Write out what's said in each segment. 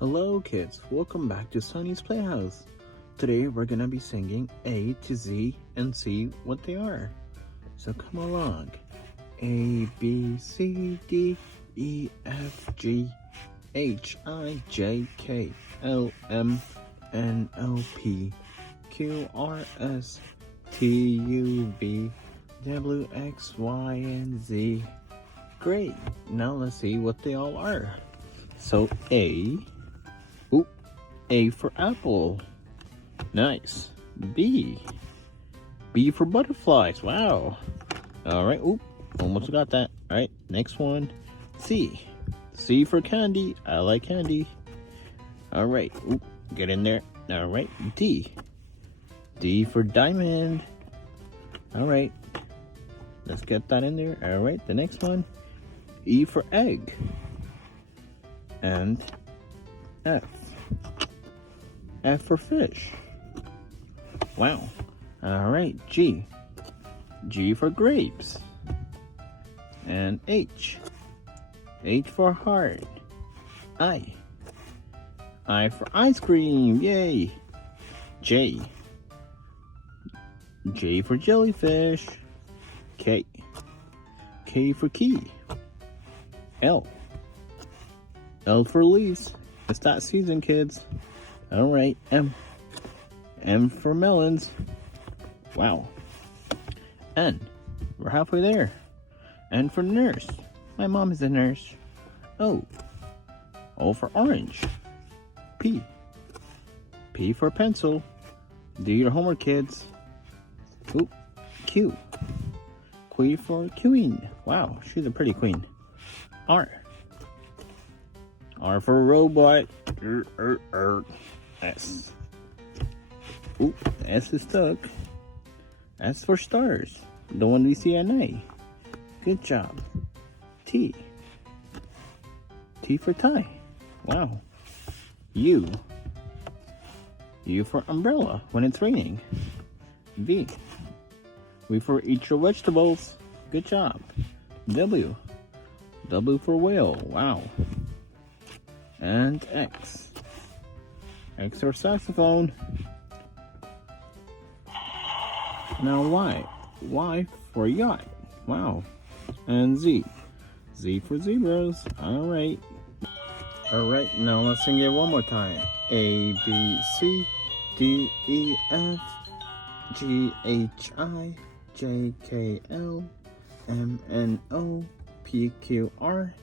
Hello kids, welcome back to Sunny's Playhouse. Today we're gonna be singing A to Z and see what they are. So come along. A, B, C, D, E, F, G, H, I, J, K, L, M, N, O, P, Q, R, S, T, U, V, W, X, Y, and Z. Great, now let's see what they all are. So A for apple. Nice. B for butterflies. Wow. All right. Almost got that. All right. Next one. C for candy. I like candy. All right. Get in there. All right. D for diamond. All right. Let's get that in there. All right. The next one. E for egg. And F for fish. Wow. All right. G for grapes. And H for heart. I for ice cream. Yay. J for jellyfish. K for key. L for leaves. It's that season, kids. All right. M for melons. Wow. N, we're halfway there. N for nurse. My mom is a nurse. O for orange. P for pencil. Do your homework, kids. Q for queen. Wow, she's a pretty queen. R for robot. S. S is stuck. S for stars. The one we see at night. Good job. T for tie. Wow. U for umbrella when it's raining. V for eat your vegetables. Good job. W for whale. Wow. And X for saxophone. Now Y for yacht. Wow. And Z for zebras. All right, now let's sing it one more time. A, B, C, D, E, F, G, H, I, J, K, L, M, N, O, P, Q, R,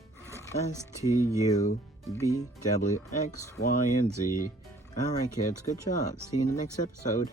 S, T, U, V, W, X, Y, and Z. Alright kids, good job. See you in the next episode.